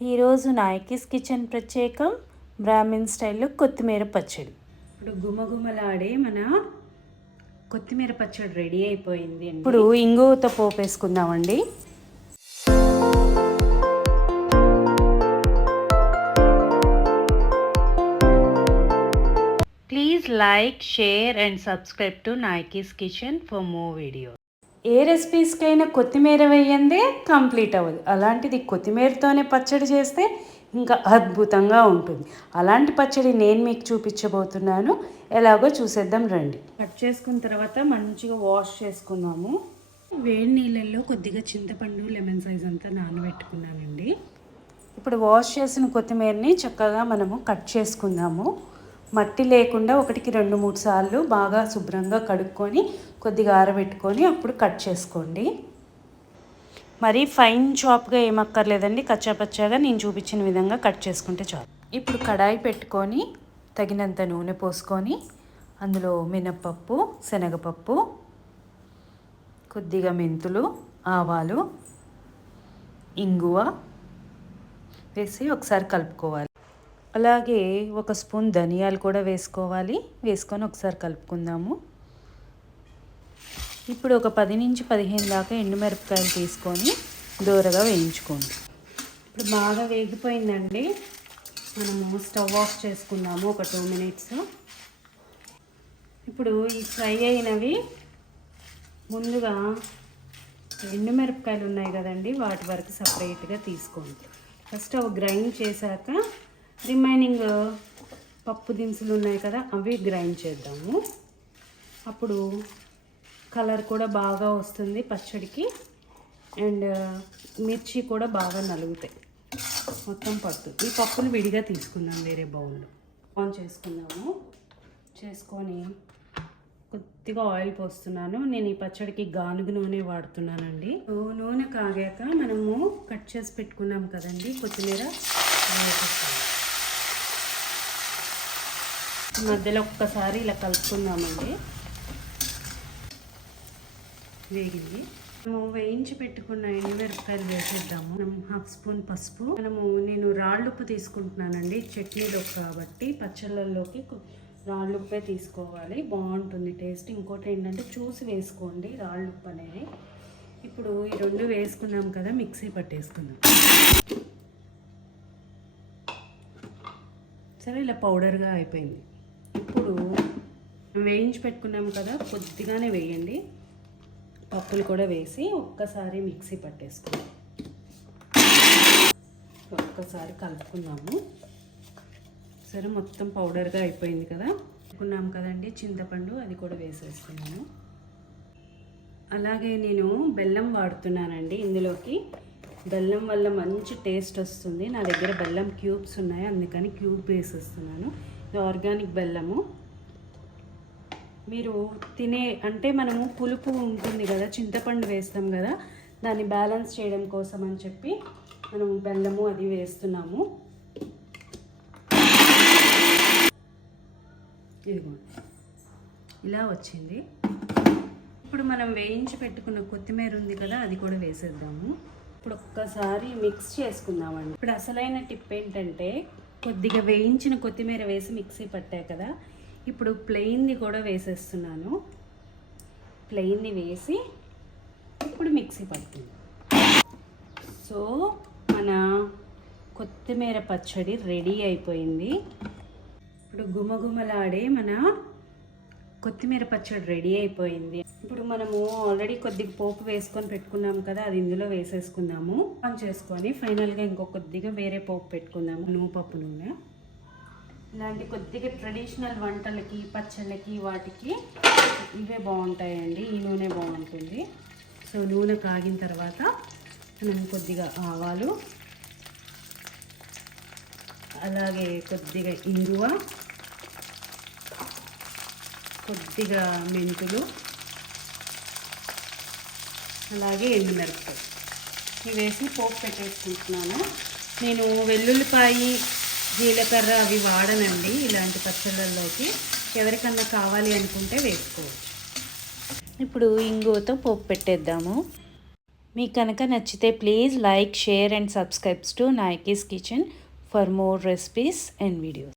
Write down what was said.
ఈరోజు నాయకీస్ కిచెన్ ప్రత్యేకం బ్రాహ్మిన్ స్టైల్లో కొత్తిమీర పచ్చడి. ఇప్పుడు గుమగుమలాడే మన కొత్తిమీర పచ్చడి రెడీ అయిపోయింది. ఇప్పుడు ఇంగువతో పోపు వేసుకుందామండి. Please like, share and subscribe to Nayaki's kitchen for more video. ఏ రెసిపీస్కైనా కొత్తిమీర వేయందే కంప్లీట్ అవ్వదు. అలాంటిది కొత్తిమీరతోనే పచ్చడి చేస్తే ఇంకా అద్భుతంగా ఉంటుంది. అలాంటి పచ్చడి నేను మీకు చూపించబోతున్నాను. ఎలాగో చూసేద్దాం రండి. కట్ చేసుకున్న తర్వాత మంచిగా వాష్ చేసుకుందాము. వేడి నీళ్ళల్లో కొద్దిగా చింతపండు, లెమన్ సైజ్ అంతా నానబెట్టుకున్నానండి. ఇప్పుడు వాష్ చేసిన కొత్తిమీరని చక్కగా మనము కట్ చేసుకుందాము. మట్టి లేకుండా 1-2-3 సార్లు బాగా శుభ్రంగా కడుక్కొని కొద్దిగా ఆరబెట్టుకొని అప్పుడు కట్ చేసుకోండి. మరీ ఫైన్ చాప్గా ఏమక్కర్లేదండి, కచ్చాపచ్చాగా నేను చూపించిన విధంగా కట్ చేసుకుంటే చాలు. ఇప్పుడు కడాయి పెట్టుకొని తగినంత నూనె పోసుకొని అందులో మినప్పప్పు, శనగపప్పు, కొద్దిగా మెంతులు, ఆవాలు, ఇంగువ వేసి ఒకసారి కలుపుకోవాలి. అలాగే 1 స్పూన్ ధనియాలు కూడా వేసుకోవాలి. వేసుకొని ఒకసారి కలుపుకుందాము. ఇప్పుడు ఒక 10-15 దాకా ఎండుమిరపకాయలు తీసుకొని దూరగా వేయించుకోండి. ఇప్పుడు బాగా వేగిపోయిందండి. మనము స్టవ్ ఆఫ్ చేసుకుందాము ఒక 2 మినిట్స్. ఇప్పుడు ఈ ఫ్రై అయినవి ముందుగా ఎండుమిరపకాయలు ఉన్నాయి కదండి, వాటి వరకు సపరేట్గా తీసుకోండి. ఫస్ట్ అవి గ్రైండ్ చేశాక రిమైనింగ్ పప్పు దినుసులు ఉన్నాయి కదా, అవి గ్రైండ్ చేద్దాము. అప్పుడు కలర్ కూడా బాగా వస్తుంది పచ్చడికి, అండ్ మిర్చి కూడా బాగా నలుగుతాయి, మొత్తం పట్టు. ఈ పప్పును విడిగా తీసుకుందాం వేరే బౌల్లో. ఆన్ చేసుకుందాము. చేసుకొని కొద్దిగా ఆయిల్ పోస్తున్నాను. నేను ఈ పచ్చడికి గానుగ నూనె వాడుతున్నానండి. నూనె కాగాక మనము కట్ చేసి పెట్టుకున్నాం కదండి కొత్తిమీర, మధ్యలో ఒక్కసారి ఇలా కలుపుకుందామండి. వేగింది. మనము వేయించి పెట్టుకున్న ఎండుమిరపకాయలు వేసేద్దాము. మనం 1/2 స్పూన్ పసుపు. నేను రాళ్ళుప్పు తీసుకుంటున్నానండి, చట్నీలోకి కాబట్టి పచ్చళ్ళల్లోకి రాళ్ళుప్పే తీసుకోవాలి, బాగుంటుంది టేస్ట్. ఇంకోటి ఏంటంటే చూసి వేసుకోండి రాళ్ళుప్పు అనేది. ఇప్పుడు ఈ 2 వేసుకున్నాం కదా, మిక్సీ పట్టేసుకుందాం. సరే, ఇలా పౌడర్గా అయిపోయింది. ఇప్పుడు వేయించి పెట్టుకున్నాం కదా, కొద్దిగానే వేయండి. పప్పులు కూడా వేసి ఒక్కసారి మిక్సీ పట్టేసుకుందాం. ఒక్కసారి కలుపుకుందాము. సరే, మొత్తం పౌడర్గా అయిపోయింది కదా. అనుకున్నాం కదండి చింతపండు, అది కూడా వేసేస్తున్నాను. అలాగే నేను బెల్లం వాడుతున్నానండి ఇందులోకి. బెల్లం వల్ల మంచి టేస్ట్ వస్తుంది. నా దగ్గర బెల్లం క్యూబ్స్ ఉన్నాయి, అందుకని క్యూబ్ వేసేస్తున్నాను. ఇది ఆర్గానిక్ బెల్లము. మీరు తినే అంటే మనము పులుపు ఉంటుంది కదా, చింతపండు వేస్తాం కదా, దాన్ని బ్యాలెన్స్ చేయడం కోసం అని చెప్పి మనం బెల్లము అది వేస్తున్నాము. ఇదిగోండి, ఇలా వచ్చింది. ఇప్పుడు మనం వేయించి పెట్టుకున్న కొత్తిమీర ఉంది కదా, అది కూడా వేసేద్దాము. ఇప్పుడు ఒక్కసారి మిక్స్ చేసుకుందామండి. ఇప్పుడు అసలైన టిప్ ఏంటంటే, కొద్దిగా వేయించిన కొత్తిమీర వేసి మిక్సీ పట్టా కదా, ఇప్పుడు ప్లెయిన్ది కూడా వేసేస్తున్నాను. ప్లెయిన్ది వేసి ఇప్పుడు మిక్సీ పడుతుంది. సో మన కొత్తిమీర పచ్చడి రెడీ అయిపోయింది. ఇప్పుడు గుమగుమలాడే మన కొత్తిమీర పచ్చడి రెడీ అయిపోయింది. ఇప్పుడు మనము ఆల్రెడీ కొద్దిగా పోపు వేసుకొని పెట్టుకున్నాం కదా, అది ఇందులో వేసేసుకుందాము. ఆన్ చేసుకొని ఫైనల్గా ఇంకో కొద్దిగా వేరే పోపు పెట్టుకుందాము, నూపప్పు నూనె. ఇలాంటి కొద్దిగా ట్రెడిషనల్ వంటలకి, పచ్చళ్ళకి, వాటికి ఇవే బాగుంటాయండి, ఈ నూనె బాగుంటుంది. సో నూనె కాగిన తర్వాత మనం కొద్దిగా ఆవాలు, అలాగే కొద్దిగా ఇంగువ, కొద్దిగా మెంతులు, అలాగే ఎండుమిరపకాయ ఇవి వేసి పోపు పెట్టేసుకుంటున్నాను. నేను వెల్లుల్లిపాయి, జీలకర్ర అవి వాడనండి ఇలాంటి పచ్చళ్ళల్లోకి. ఎవరికన్నా కావాలి అనుకుంటే వేసుకోవచ్చు. ఇప్పుడు ఇంగువతో పోపు పెట్టేద్దాము. మీకు కనుక నచ్చితే please like, share and subscribes to Nayaki's kitchen for more recipes and videos.